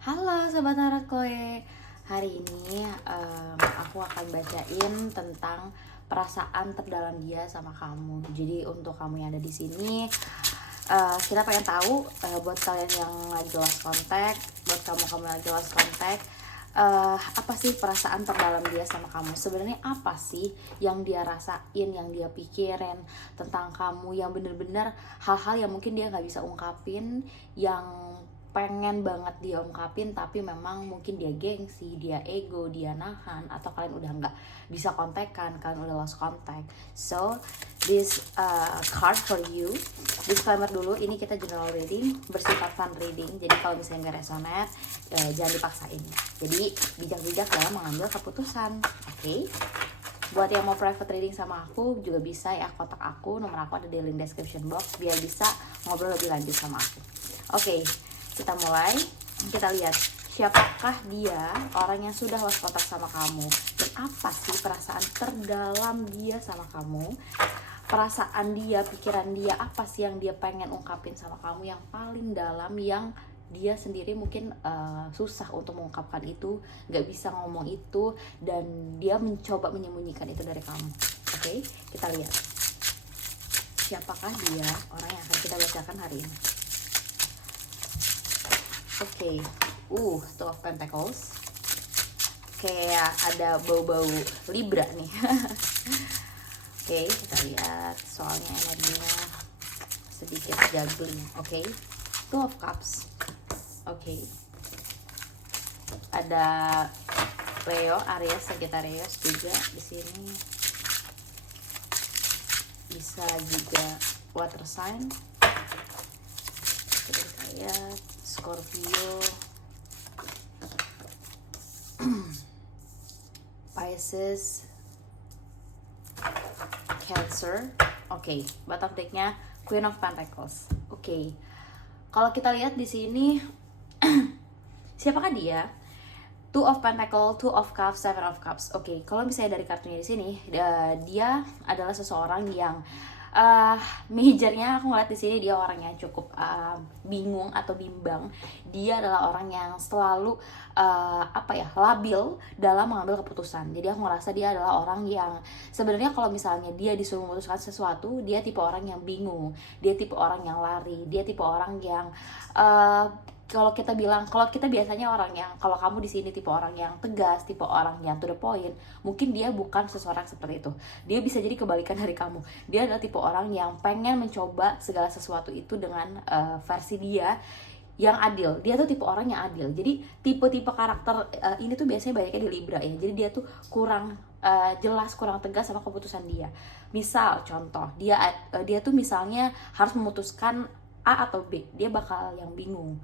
Halo Sobat Harakoe. Hari ini aku akan bacain tentang perasaan terdalam dia sama kamu. Jadi untuk kamu yang ada di sini, kita pengen tahu buat kalian yang lagi lost contact, buat kamu yang lagi lost contact, apa sih perasaan terdalam dia sama kamu? Sebenarnya apa sih yang dia rasain, yang dia pikirin tentang kamu, yang bener-bener hal-hal yang mungkin dia nggak bisa ungkapin, yang pengen banget dia ungkapin tapi memang mungkin dia gengsi, dia ego, dia nahan, atau kalian udah nggak bisa kontekan, kalian udah lost contact. So this card for you. Disclaimer dulu, ini kita general reading, bersifat fun reading, jadi kalau misalnya nggak resonate jangan dipaksain. Jadi bijak-bijak dalam mengambil keputusan. Oke? Buat yang mau private reading sama aku juga bisa ya, kontak aku, nomor aku ada di link description box biar bisa ngobrol lebih lanjut sama aku. Oke, kita mulai. Kita lihat siapakah dia, orang yang sudah lost contact sama kamu, dan apa sih perasaan terdalam dia sama kamu. Perasaan dia, pikiran dia, apa sih yang dia pengen ungkapin sama kamu yang paling dalam, yang dia sendiri mungkin susah untuk mengungkapkan itu, gak bisa ngomong itu, dan dia mencoba menyembunyikan itu dari kamu. Oke, kita lihat siapakah dia, orang yang akan kita bacakan hari ini. Oke, Two of Pentacles. Kayak ada bau-bau Libra nih. Oke, kita lihat soalnya energinya sedikit juggling. Oke, Two of Cups. Oke, ada Leo, Aries, Sagittarius juga di sini. Bisa juga water sign. Kita lihat Scorpio, Pisces, Cancer. Oke, bottom decknya Queen of Pentacles. Oke, kalau kita lihat di sini, siapakah dia? Two of Pentacles, Two of Cups, Seven of Cups. Oke, kalau misalnya dari kartunya di sini, dia adalah seseorang yang majornya aku ngeliat di sini dia orang yang cukup bingung atau bimbang. Dia adalah orang yang selalu labil dalam mengambil keputusan. Jadi aku ngerasa dia adalah orang yang sebenarnya kalau misalnya dia disuruh memutuskan sesuatu, dia tipe orang yang bingung, dia tipe orang yang lari, dia tipe orang yang kalau kita biasanya orang yang, kalau kamu di sini tipe orang yang tegas, tipe orang yang to the point, mungkin dia bukan seseorang seperti itu. Dia bisa jadi kebalikan dari kamu. Dia adalah tipe orang yang pengen mencoba segala sesuatu itu dengan versi dia yang adil. Dia tuh tipe orang yang adil. Jadi tipe-tipe karakter ini tuh biasanya banyaknya di Libra ya. Jadi dia tuh kurang jelas, kurang tegas sama keputusan dia. Misal contoh, dia tuh misalnya harus memutuskan A atau B, dia bakal yang bingung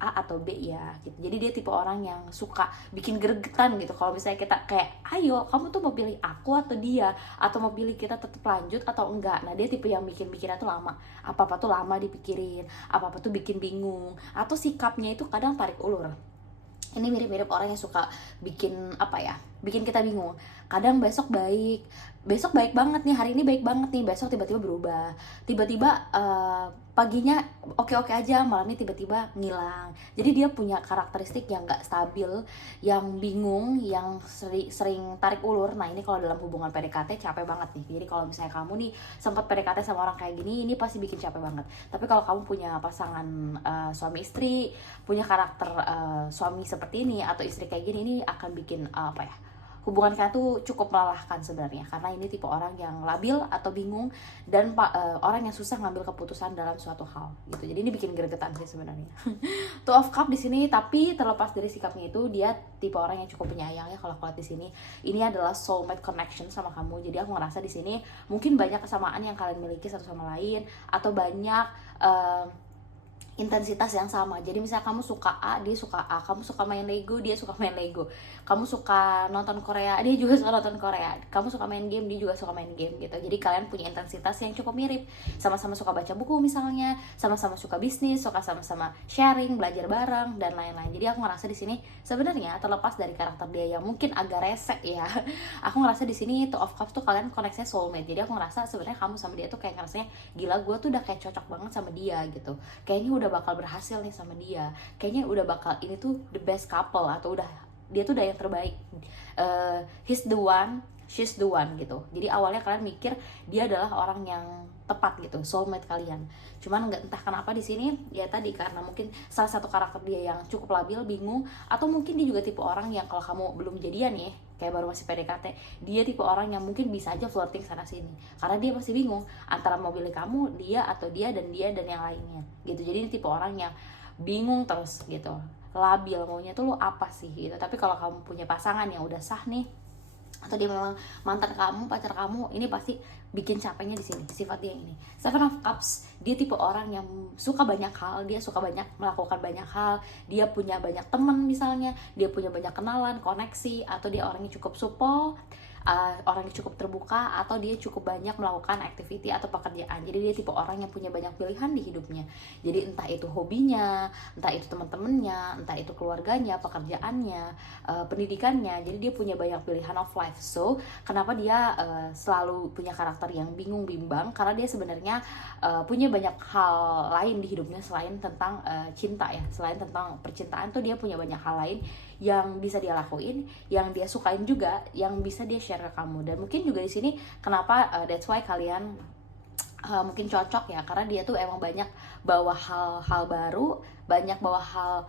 A atau B ya gitu. Jadi dia tipe orang yang suka bikin gregetan gitu kalau misalnya kita kayak, ayo kamu tuh mau pilih aku atau dia, atau mau pilih kita tetap lanjut atau enggak. Nah dia tipe yang bikin-bikinnya tuh lama, apa-apa tuh lama dipikirin, apa-apa tuh bikin bingung, atau sikapnya itu kadang tarik ulur. Ini mirip-mirip orang yang suka bikin bikin kita bingung. Kadang besok baik banget nih, hari ini baik banget nih, besok tiba-tiba berubah, tiba-tiba paginya oke-oke aja, malamnya tiba-tiba ngilang. Jadi dia punya karakteristik yang gak stabil, yang bingung, yang sering tarik ulur. Nah ini kalau dalam hubungan PDKT capek banget nih. Jadi kalau misalnya kamu nih sempat PDKT sama orang kayak gini, ini pasti bikin capek banget. Tapi kalau kamu punya pasangan suami istri, punya karakter suami seperti ini atau istri kayak gini, ini akan bikin hubungan kalian tuh cukup melelahkan sebenarnya, karena ini tipe orang yang labil atau bingung, dan orang yang susah ngambil keputusan dalam suatu hal gitu. Jadi ini bikin gregetan sih sebenarnya. Two of Cup di sini, tapi terlepas dari sikapnya itu, dia tipe orang yang cukup penyayang ya. Kalau lihat di sini, ini adalah soulmate connection sama kamu. Jadi aku ngerasa di sini mungkin banyak kesamaan yang kalian miliki satu sama lain, atau banyak intensitas yang sama. Jadi misalnya kamu suka A, dia suka A, kamu suka main Lego, dia suka main Lego, kamu suka nonton Korea, dia juga suka nonton Korea, kamu suka main game, dia juga suka main game gitu. Jadi kalian punya intensitas yang cukup mirip, sama-sama suka baca buku misalnya, sama-sama suka bisnis, suka sama-sama sharing, belajar bareng dan lain-lain. Jadi aku ngerasa di sini sebenarnya terlepas dari karakter dia yang mungkin agak resek ya, aku ngerasa di sini Two of Cups tuh kalian koneksinya soulmate. Jadi aku ngerasa sebenarnya kamu sama dia tuh kayak ngerasanya, gila gue tuh udah kayak cocok banget sama dia gitu, kayaknya udah udah bakal berhasil nih sama dia, kayaknya udah bakal ini tuh the best couple, atau udah dia tuh udah yang terbaik, he's the one, she's the one gitu. Jadi awalnya kalian mikir dia adalah orang yang tepat gitu, soulmate kalian. Cuman nggak, entah kenapa di sini ya tadi, karena mungkin salah satu karakter dia yang cukup labil, bingung, atau mungkin dia juga tipe orang yang kalau kamu belum jadian ya, kayak baru masih PDKT, dia tipe orang yang mungkin bisa aja flirting sana sini, karena dia masih bingung antara mau pilih kamu, dia, atau dia dan yang lainnya gitu. Jadi ini tipe orang yang bingung terus gitu, labil, maunya tuh lo apa sih gitu. Tapi kalau kamu punya pasangan yang udah sah nih, atau dia memang mantan kamu, pacar kamu, ini pasti bikin capeknya di sini sifat dia ini. Seven of Cups, dia tipe orang yang suka banyak hal, dia suka banyak melakukan banyak hal, dia punya banyak teman misalnya, dia punya banyak kenalan, koneksi, atau dia orangnya cukup support, orang yang cukup terbuka, atau dia cukup banyak melakukan activity atau pekerjaan. Jadi dia tipe orang yang punya banyak pilihan di hidupnya. Jadi entah itu hobinya, entah itu teman-temannya, entah itu keluarganya, pekerjaannya, pendidikannya. Jadi dia punya banyak pilihan of life. So kenapa dia selalu punya karakter yang bingung bimbang, karena dia sebenarnya punya banyak hal lain di hidupnya selain tentang cinta ya, selain tentang percintaan tuh dia punya banyak hal lain yang bisa dia lakuin, yang dia sukain juga, yang bisa dia share ke kamu. Dan mungkin juga di sini kenapa that's why kalian mungkin cocok ya, karena dia tuh emang banyak bawa hal-hal baru, banyak bawa hal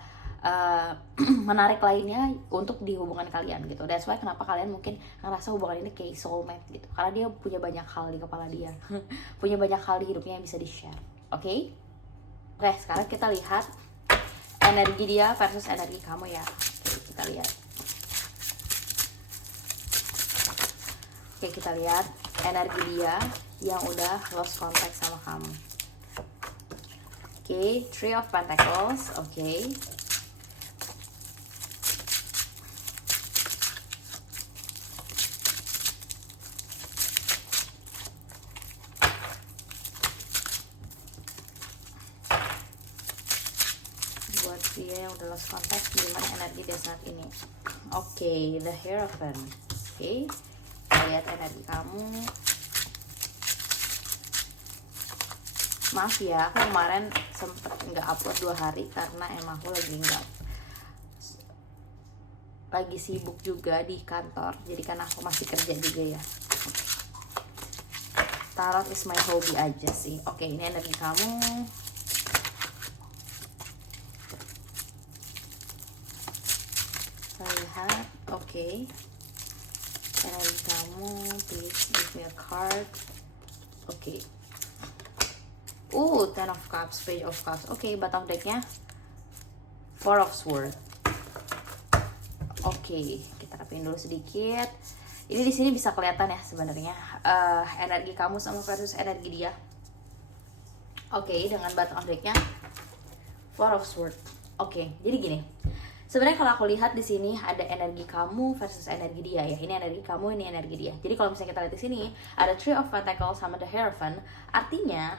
menarik lainnya untuk di hubungan kalian gitu. That's why kenapa kalian mungkin ngerasa hubungan ini kayak soulmate gitu, karena dia punya banyak hal di kepala dia punya banyak hal di hidupnya yang bisa di share. Oke, sekarang kita lihat energi dia versus energi kamu ya. Kita lihat. Oke, kita lihat energi dia yang udah lost contact sama kamu. Oke, Three of Pentacles. Oke. Buat dia yang udah lost contact, gimana energi dia saat ini? Oke, the Hierophant. Oke, kita lihat energi kamu. Maaf ya, aku kemarin sempet nggak upload 2 hari karena emang aku lagi sibuk juga di kantor. Jadi kan aku masih kerja juga ya. Tarot is my hobby aja sih. Oke, ini energi kamu. Lihat, oke. Energi kamu, please give me a card. Oke. Ten of Cups, Page of Cups. Oke, bottom decknya Four of Swords. Oke, kita rapiin dulu sedikit. Ini di sini bisa kelihatan ya sebenarnya energi kamu sama versus energi dia. Oke, dengan bottom decknya Four of Swords. Oke, jadi gini. Sebenarnya kalau aku lihat di sini ada energi kamu versus energi dia ya. Ini energi kamu, ini energi dia. Jadi kalau misalnya kita lihat di sini ada Three of Pentacles sama the Hierophant, artinya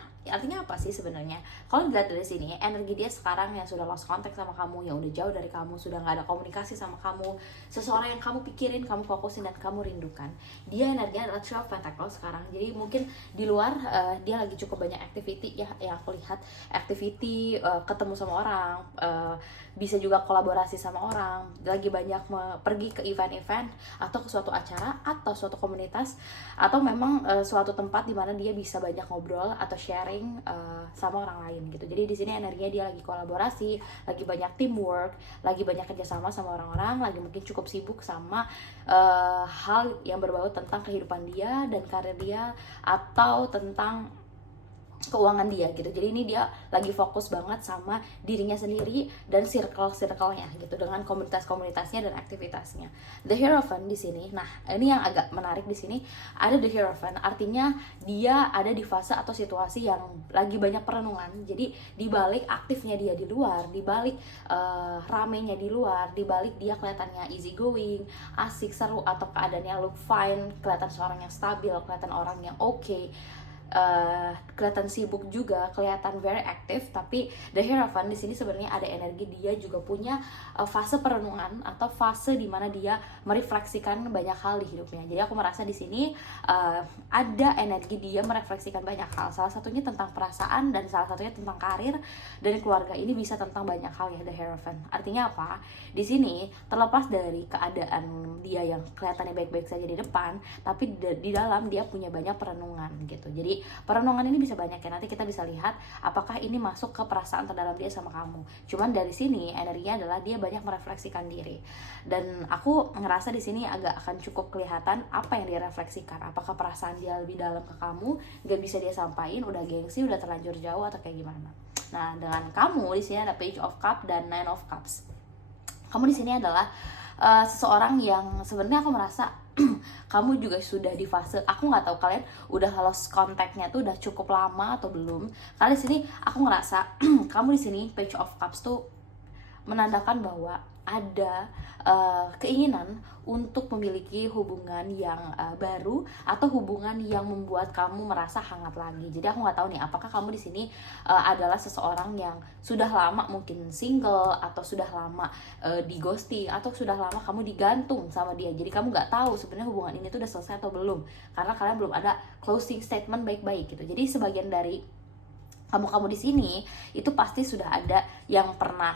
apa sih sebenarnya? Kalau dilihat dari sini, energi dia sekarang yang sudah lost contact sama kamu, yang udah jauh dari kamu, sudah nggak ada komunikasi sama kamu, seseorang yang kamu pikirin, kamu fokusin dan kamu rindukan. Dia energinya adalah Three of Pentacles sekarang. Jadi mungkin di luar dia lagi cukup banyak activity ya, yang aku lihat activity, ketemu sama orang, bisa juga kolaborasi sama orang, lagi banyak pergi ke event-event atau ke suatu acara atau suatu komunitas, atau memang suatu tempat di mana dia bisa banyak ngobrol atau sharing sama orang lain gitu. Jadi di sini energinya dia lagi kolaborasi, lagi banyak teamwork, lagi banyak kerjasama sama orang-orang, lagi mungkin cukup sibuk sama hal yang berbau tentang kehidupan dia dan karir dia atau tentang keuangan dia gitu. Jadi ini dia lagi fokus banget sama dirinya sendiri dan circle-nya gitu, dengan komunitas-komunitasnya dan aktivitasnya. The Hierophant di sini, nah ini yang agak menarik di sini, ada The Hierophant, artinya dia ada di fase atau situasi yang lagi banyak perenungan. Jadi di balik aktifnya dia di luar, di balik ramenya di luar, di balik dia kelihatannya easy going, asik, seru, atau keadaannya look fine, kelihatan seorang yang stabil, kelihatan orang yang oke. kelihatan sibuk juga, kelihatan very active, tapi the Hierophant di sini sebenarnya ada energi dia juga punya fase perenungan atau fase dimana dia merefleksikan banyak hal di hidupnya. Jadi aku merasa di sini ada energi dia merefleksikan banyak hal. Salah satunya tentang perasaan dan salah satunya tentang karir dan keluarga. Ini bisa tentang banyak hal ya, the Hierophant. Artinya apa? Di sini terlepas dari keadaan dia yang kelihatannya baik-baik saja di depan, tapi di dalam dia punya banyak perenungan gitu. Jadi perenungan ini bisa banyak ya, nanti kita bisa lihat apakah ini masuk ke perasaan terdalam dia sama kamu. Cuman dari sini energinya adalah dia banyak merefleksikan diri, dan aku ngerasa di sini agak akan cukup kelihatan apa yang dia refleksikan. Apakah perasaan dia lebih dalam ke kamu, gak bisa dia sampaikan, udah gengsi, udah terlanjur jauh, atau kayak gimana. Nah, dengan kamu di sini ada Page of Cups dan Nine of Cups. Kamu di sini adalah seseorang yang sebenarnya aku merasa kamu juga sudah di fase, aku nggak tahu kalian udah lost kontaknya tuh udah cukup lama atau belum. Karena di sini aku ngerasa kamu di sini Page of Cups tuh menandakan bahwa ada keinginan untuk memiliki hubungan yang baru atau hubungan yang membuat kamu merasa hangat lagi. Jadi aku nggak tahu nih apakah kamu di sini adalah seseorang yang sudah lama mungkin single, atau sudah lama di ghosting, atau sudah lama kamu digantung sama dia. Jadi kamu nggak tahu sebenarnya hubungan ini tuh udah selesai atau belum, karena kalian belum ada closing statement baik-baik gitu. Jadi sebagian dari kamu di sini itu pasti sudah ada yang pernah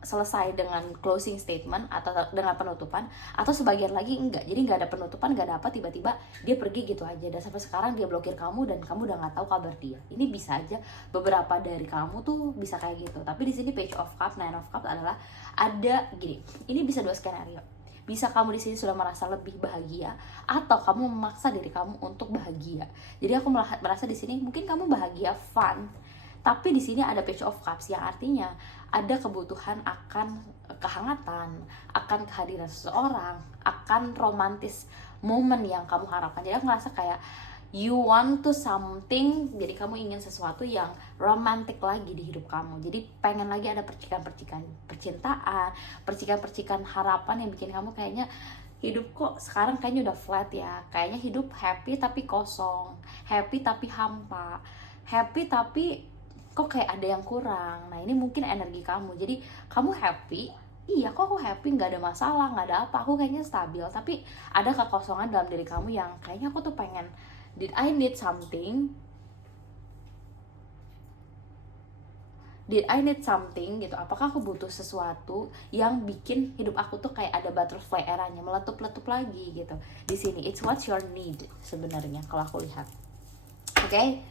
selesai dengan closing statement atau dengan penutupan, atau sebagian lagi enggak. Jadi nggak ada penutupan, nggak ada apa, tiba-tiba dia pergi gitu aja, dan sampai sekarang dia blokir kamu dan kamu udah nggak tahu kabar dia. Ini bisa aja beberapa dari kamu tuh bisa kayak gitu. Tapi di sini Page of Cups, Nine of Cups adalah ada gini. Ini bisa dua skenario. Bisa kamu di sini sudah merasa lebih bahagia, atau kamu memaksa diri kamu untuk bahagia. Jadi aku merasa di sini mungkin kamu bahagia, fun, tapi di sini ada Page of Cups yang artinya ada kebutuhan akan kehangatan, akan kehadiran seseorang, akan romantis momen yang kamu harapkan. Jadi aku ngerasa kayak you want to something, jadi kamu ingin sesuatu yang romantis lagi di hidup kamu. Jadi pengen lagi ada percikan-percikan percintaan, percikan-percikan harapan yang bikin kamu kayaknya hidup kok sekarang kayaknya udah flat ya, kayaknya hidup happy tapi kosong, happy tapi hampa, happy tapi kok kayak ada yang kurang. Nah ini mungkin energi kamu. Jadi kamu happy, iya kok aku happy, nggak ada masalah, nggak ada apa, aku kayaknya stabil, tapi ada kekosongan dalam diri kamu yang kayaknya aku tuh pengen, did I need something? Did I need something gitu? Apakah aku butuh sesuatu yang bikin hidup aku tuh kayak ada butterfly eranya, meletup-letup lagi gitu. Di sini it's what your need sebenarnya kalau aku lihat. Oke?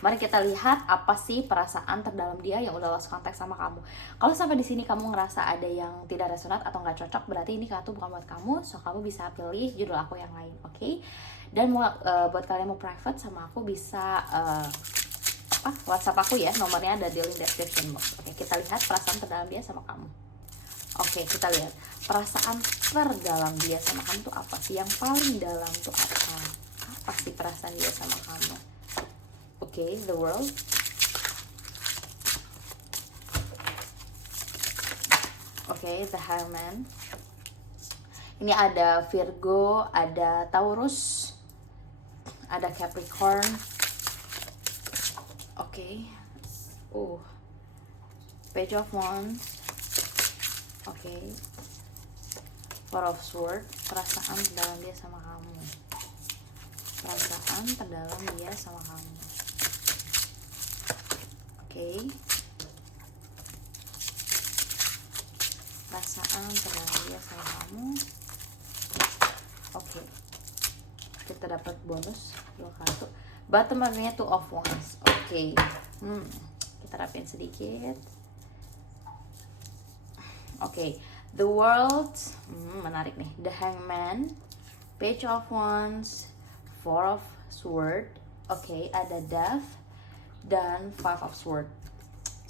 Mari kita lihat apa sih perasaan terdalam dia yang udah lost contact sama kamu. Kalau sampai di sini kamu ngerasa ada yang tidak resonat atau nggak cocok, berarti ini kartu bukan buat kamu. So kamu bisa pilih judul aku yang lain, oke? Dan buat kalian mau private sama aku bisa WhatsApp aku ya, nomornya ada di link description box. Oke, kita lihat perasaan terdalam dia sama kamu. Oke, kita lihat perasaan terdalam dia sama kamu tuh apa sih? Yang paling dalam tuh apa? Apa sih perasaan dia sama kamu? Oke, the world. Oke, the Hangman. Ini ada Virgo, ada Taurus, ada Capricorn. Oke. Page of Wands. Oke. Four of Swords. Perasaan terdalam dia sama kamu. Perasaan terdalam dia sama kamu. Oke. Perasaan terdalam dia sama kamu. Oke. Kita dapat bonus 2 kartu. Bottom nya Two of Wands. Oke. Kita rapin sedikit. Oke. The World. Menarik nih. The Hangman, Page of Wands, Four of Swords. Oke, ada Death dan Five of Swords.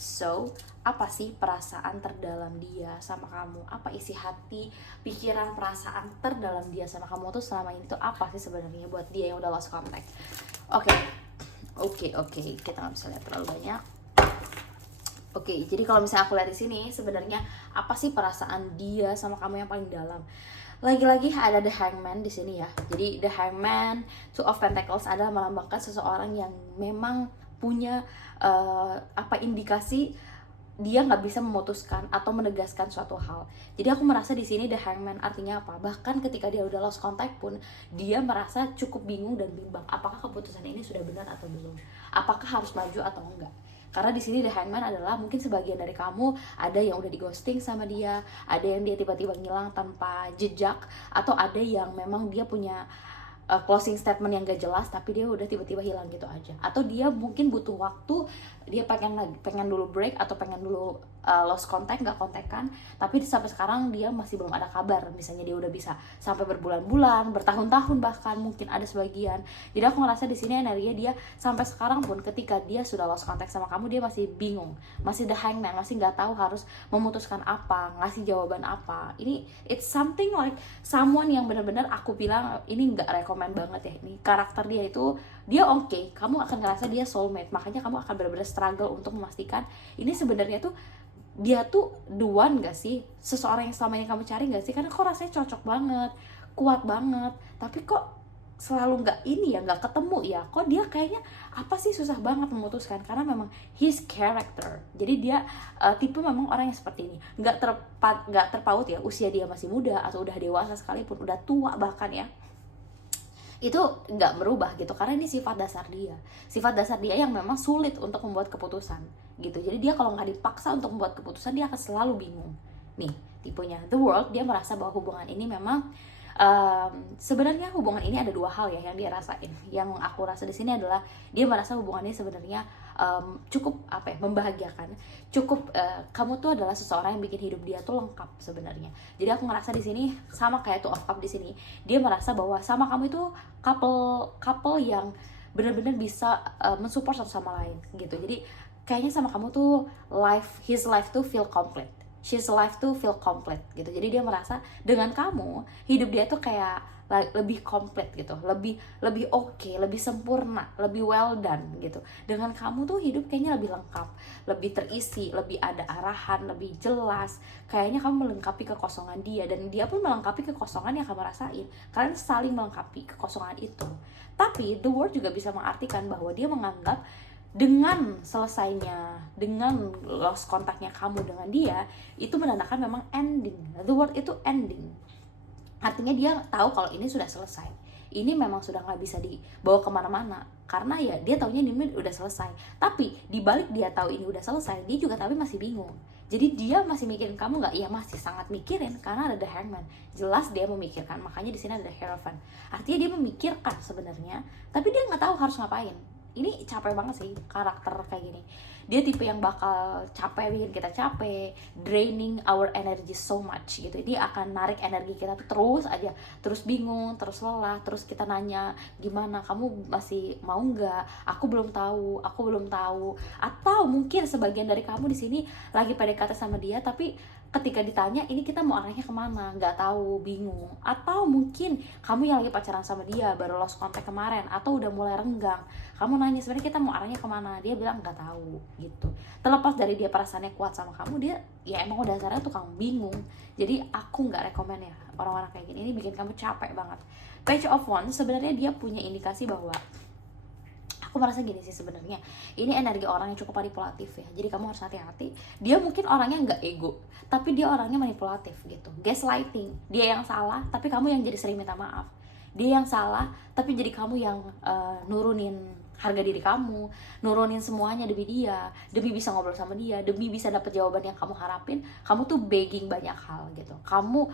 So, apa sih perasaan terdalam dia sama kamu? Apa isi hati, pikiran, perasaan terdalam dia sama kamu tuh selama ini tuh apa sih sebenarnya buat dia yang udah lost contact? Oke. Kita nggak bisa lihat terlalu banyak. Jadi kalau misalnya aku lihat di sini sebenarnya apa sih perasaan dia sama kamu yang paling dalam? Lagi-lagi ada the hangman di sini ya. Jadi the hangman, two of pentacles adalah melambangkan seseorang yang memang punya indikasi dia nggak bisa memutuskan atau menegaskan suatu hal. Jadi aku merasa di sini the hangman artinya apa? Bahkan ketika dia udah lost contact pun dia merasa cukup bingung dan bimbang. Apakah keputusan ini sudah benar atau belum? Apakah harus maju atau enggak? Karena di sini the hangman adalah mungkin sebagian dari kamu ada yang udah di ghosting sama dia, ada yang dia tiba-tiba ngilang tanpa jejak, atau ada yang memang dia punya closing statement yang gak jelas tapi dia udah tiba-tiba hilang gitu aja, atau dia mungkin butuh waktu, dia pengen dulu break atau pengen dulu lost contact, gak kontekan, tapi sampai sekarang dia masih belum ada kabar. Misalnya dia udah bisa sampai berbulan-bulan, bertahun-tahun bahkan mungkin ada sebagian. Jadi aku ngerasa di sini energinya dia sampai sekarang pun ketika dia sudah lost contact sama kamu, dia masih bingung, masih the hangman, masih nggak tahu harus memutuskan apa, ngasih jawaban apa. Ini it's something like someone yang benar-benar aku bilang ini nggak rekomend banget ya. Ini karakter dia itu dia oke, kamu akan ngerasa dia soulmate, makanya kamu akan benar-benar struggle untuk memastikan ini sebenarnya tuh dia tuh the one gak sih, seseorang yang selama ini kamu cari gak sih, karena kok rasanya cocok banget, kuat banget, tapi kok selalu nggak ini ya, nggak ketemu ya, kok dia kayaknya apa sih, susah banget memutuskan. Karena memang his character, jadi dia tipe memang orang yang seperti ini, nggak terpaut ya usia dia masih muda atau udah dewasa sekalipun, udah tua bahkan ya, itu nggak merubah gitu, karena ini sifat dasar dia yang memang sulit untuk membuat keputusan gitu. Jadi dia kalau nggak dipaksa untuk membuat keputusan, dia akan selalu bingung. Nih tipenya the world, dia merasa bahwa hubungan ini memang sebenarnya hubungan ini ada dua hal ya yang dia rasain. Yang aku rasa di sini adalah dia merasa hubungan ini sebenarnya cukup membahagiakan, cukup kamu tuh adalah seseorang yang bikin hidup dia tuh lengkap sebenarnya. Jadi aku ngerasa di sini sama kayak Two of Cups di sini, dia merasa bahwa sama kamu itu couple yang benar-benar bisa mensupport satu sama lain gitu. Jadi kayaknya sama kamu tuh his life tuh feel complete, she's life tuh feel complete gitu. Jadi dia merasa dengan kamu hidup dia tuh kayak lebih komplit gitu, lebih oke, lebih sempurna, lebih well done gitu. Dengan kamu tuh hidup kayaknya lebih lengkap, lebih terisi, lebih ada arahan, lebih jelas. Kayaknya kamu melengkapi kekosongan dia, dan dia pun melengkapi kekosongan yang kamu rasain. Kalian saling melengkapi kekosongan itu. Tapi the world juga bisa mengartikan bahwa dia menganggap dengan selesainya, dengan lost kontaknya kamu dengan dia, itu menandakan memang ending. The word itu ending, artinya dia tahu kalau ini sudah selesai, ini memang sudah nggak bisa dibawa kemana-mana, karena ya dia taunya ini udah selesai. Tapi dibalik dia tahu ini udah selesai, dia juga tapi masih bingung. Jadi dia masih mikirin kamu nggak? Iya masih sangat mikirin, karena ada the hangman, jelas dia memikirkan. Makanya di sini ada the hierophant, artinya dia memikirkan sebenarnya, tapi dia nggak tahu harus ngapain. Ini capek banget sih karakter kayak gini. Dia tipe yang bakal capek, bikin kita capek, draining our energy so much gitu. Dia akan narik energi kita tuh terus aja, terus bingung, terus lelah, terus kita nanya gimana, kamu masih mau nggak? Aku belum tahu. Atau mungkin sebagian dari kamu di sini lagi PDKT sama dia, tapi ketika ditanya ini kita mau arahnya kemana, nggak tahu, bingung. Atau mungkin kamu yang lagi pacaran sama dia, baru lost contact kemarin, atau udah mulai renggang, kamu nanya sebenarnya kita mau arahnya kemana, dia bilang nggak tahu gitu. Terlepas dari dia perasaannya kuat sama kamu, dia ya emang udah dasarnya tuh kamu bingung. Jadi aku nggak rekomen ya orang-orang kayak gini, ini bikin kamu capek banget. Page of Wands sebenarnya dia punya indikasi bahwa, aku merasa gini sih sebenarnya, ini energi orang yang cukup manipulatif ya. Jadi kamu harus hati-hati. Dia mungkin orangnya nggak ego, tapi dia orangnya manipulatif gitu. Gaslighting, dia yang salah tapi kamu yang jadi sering minta maaf. Dia yang salah tapi jadi kamu yang nurunin harga diri kamu, nurunin semuanya demi dia, demi bisa ngobrol sama dia, demi bisa dapet jawaban yang kamu harapin. Kamu tuh begging banyak hal gitu, kamu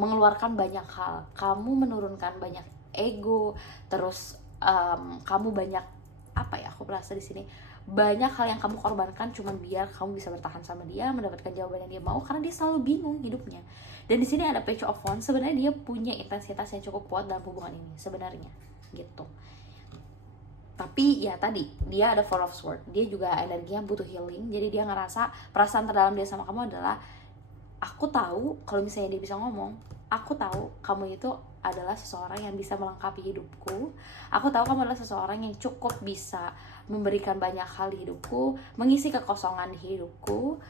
mengeluarkan banyak hal, kamu menurunkan banyak ego, terus kamu banyak aku merasa di sini banyak hal yang kamu korbankan cuman biar kamu bisa bertahan sama dia, mendapatkan jawaban yang dia mau, karena dia selalu bingung hidupnya. Dan di sini ada Page of Wands, sebenarnya dia punya intensitas yang cukup kuat dalam hubungan ini sebenarnya gitu. Tapi ya tadi dia ada Four of Swords, dia juga energinya butuh healing. Jadi dia ngerasa perasaan terdalam dia sama kamu adalah, aku tahu kalau misalnya dia bisa ngomong, aku tahu kamu itu adalah seseorang yang bisa melengkapi hidupku. Aku tahu kamu adalah seseorang yang cukup bisa memberikan banyak hal di hidupku, mengisi kekosongan di hidupku.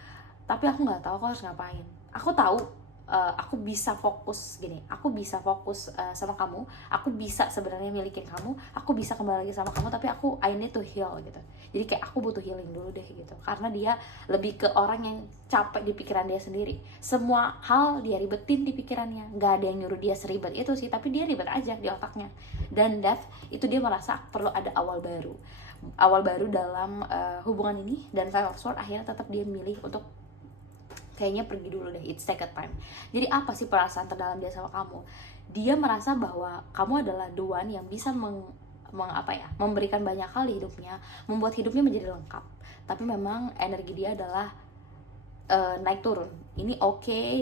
Tapi aku nggak tahu aku harus ngapain. Aku tahu aku bisa fokus gini, aku bisa fokus sama kamu, aku bisa sebenarnya milikin kamu, aku bisa kembali lagi sama kamu, tapi I need to heal gitu. Jadi kayak aku butuh healing dulu deh gitu, karena dia lebih ke orang yang capek di pikiran dia sendiri. Semua hal dia ribetin di pikirannya, nggak ada yang nyuruh dia seribet itu sih, tapi dia ribet aja di otaknya. Dan Death itu dia merasa perlu ada awal baru dalam hubungan ini. Dan Five of Swords akhirnya tetap dia milih untuk kayaknya pergi dulu deh, it's take a time. Jadi apa sih perasaan terdalam dia sama kamu? Dia merasa bahwa kamu adalah the one yang bisa memberikan banyak hal di hidupnya, membuat hidupnya menjadi lengkap. Tapi memang energi dia adalah naik turun. Ini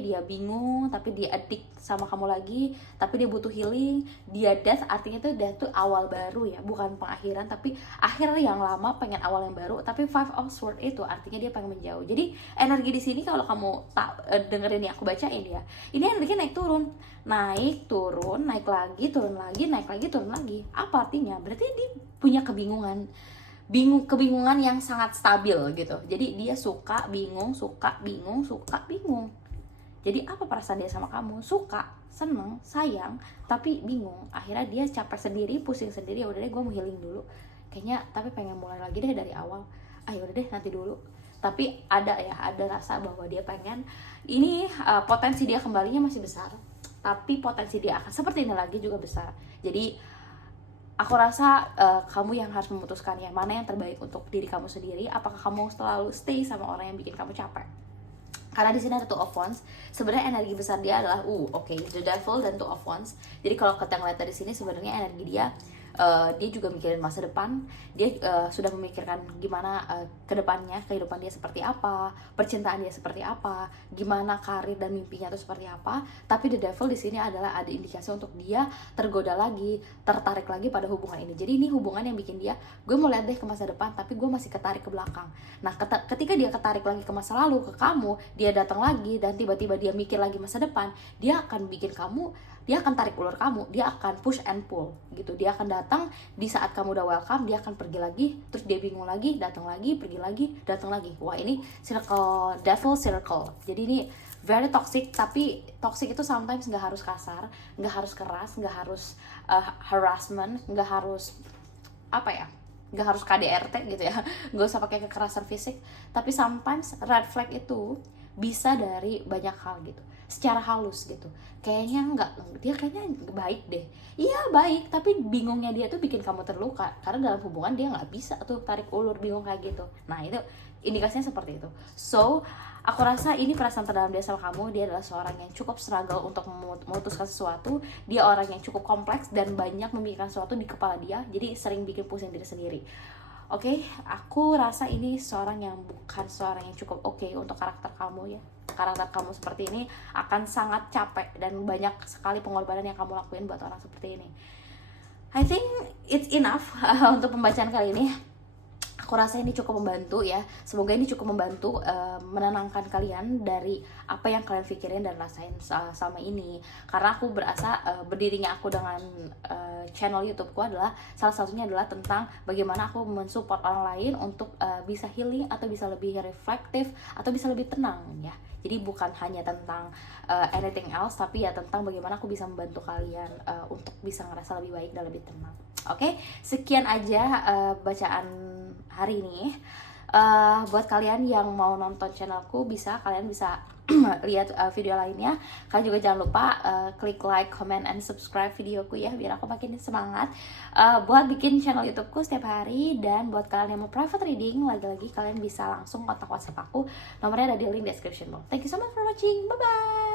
dia bingung, tapi dia addict sama kamu lagi, tapi dia butuh healing. Dia Death, artinya tuh Death tuh awal baru ya, bukan pengakhiran, tapi akhir yang lama pengen awal yang baru. Tapi Five of Swords itu artinya dia pengen menjauh. Jadi energi di sini kalau kamu dengerin ya, aku bacain ya, ini energinya naik turun, naik turun, naik lagi, turun lagi, naik lagi, turun lagi. Apa artinya? Berarti dia punya kebingungan yang sangat stabil gitu. Jadi dia suka bingung, suka bingung, suka bingung. Jadi apa perasaan dia sama kamu? Suka, seneng, sayang, tapi bingung. Akhirnya dia capek sendiri, pusing sendiri. Ya udah deh, gue mau healing dulu kayaknya, tapi pengen mulai lagi deh dari awal. Udah deh, nanti dulu. Tapi ada rasa bahwa dia pengen ini, potensi dia kembalinya masih besar, tapi potensi dia akan seperti ini lagi juga besar. Jadi aku rasa kamu yang harus memutuskan ya, mana yang terbaik untuk diri kamu sendiri. Apakah kamu selalu stay sama orang yang bikin kamu capek? Karena di sini ada Two of Wands. Sebenarnya energi besar dia adalah the Devil dan Two of Wands. Jadi kalau kita ngeliat dari sini, sebenarnya energi dia juga mikirin masa depan. Dia sudah memikirkan gimana kedepannya, kehidupan dia seperti apa, percintaan dia seperti apa, gimana karir dan mimpinya itu seperti apa. Tapi the Devil di sini adalah ada indikasi untuk dia tergoda lagi, tertarik lagi pada hubungan ini. Jadi ini hubungan yang bikin dia, gue mau lihat deh ke masa depan, tapi gue masih ketarik ke belakang. Nah ketika dia ketarik lagi ke masa lalu, ke kamu, dia datang lagi dan tiba-tiba dia mikir lagi masa depan, dia akan bikin kamu, dia akan tarik ulur kamu, dia akan push and pull gitu. Dia akan datang di saat kamu udah welcome, dia akan pergi lagi, terus dia bingung lagi, datang lagi, pergi lagi, datang lagi. Wah, ini circle, devil circle. Jadi ini very toxic, tapi toxic itu sometimes nggak harus kasar, nggak harus keras, nggak harus harassment, nggak harus nggak harus KDRT gitu ya, nggak usah pakai kekerasan fisik. Tapi sometimes red flag itu bisa dari banyak hal gitu, secara halus gitu. Kayaknya dia kayaknya baik deh. Iya baik, tapi bingungnya dia tuh bikin kamu terluka, karena dalam hubungan dia nggak bisa tuh tarik ulur, bingung kayak gitu. Nah itu indikasinya seperti itu. So aku rasa ini perasaan terdalam dia sama kamu. Dia adalah seorang yang cukup struggle untuk memutuskan sesuatu. Dia orang yang cukup kompleks dan banyak memikirkan sesuatu di kepala dia, jadi sering bikin pusing diri sendiri. Oke, aku rasa ini seorang yang bukan seorang yang cukup oke untuk karakter kamu ya. Karakter kamu seperti ini akan sangat capek dan banyak sekali pengorbanan yang kamu lakuin buat orang seperti ini. I think it's enough untuk pembacaan kali ini. Aku rasa ini cukup membantu ya. Semoga ini cukup membantu menenangkan kalian dari apa yang kalian pikirin dan rasain sama ini. Karena aku berasa berdirinya aku dengan channel YouTubeku adalah salah satunya adalah tentang bagaimana aku mensupport orang lain untuk bisa healing atau bisa lebih reflektif atau bisa lebih tenang ya. Jadi bukan hanya tentang anything else, tapi ya tentang bagaimana aku bisa membantu kalian untuk bisa ngerasa lebih baik dan lebih tenang. Oke, sekian aja bacaan hari ini. Buat kalian yang mau nonton channelku, kalian bisa lihat video lainnya. Kalian juga jangan lupa klik like, comment, and subscribe videoku ya, biar aku makin semangat buat bikin channel YouTubeku setiap hari. Dan buat kalian yang mau private reading, lagi-lagi kalian bisa langsung kontak WhatsApp aku. Nomornya ada di link description box. Thank you so much for watching. Bye bye.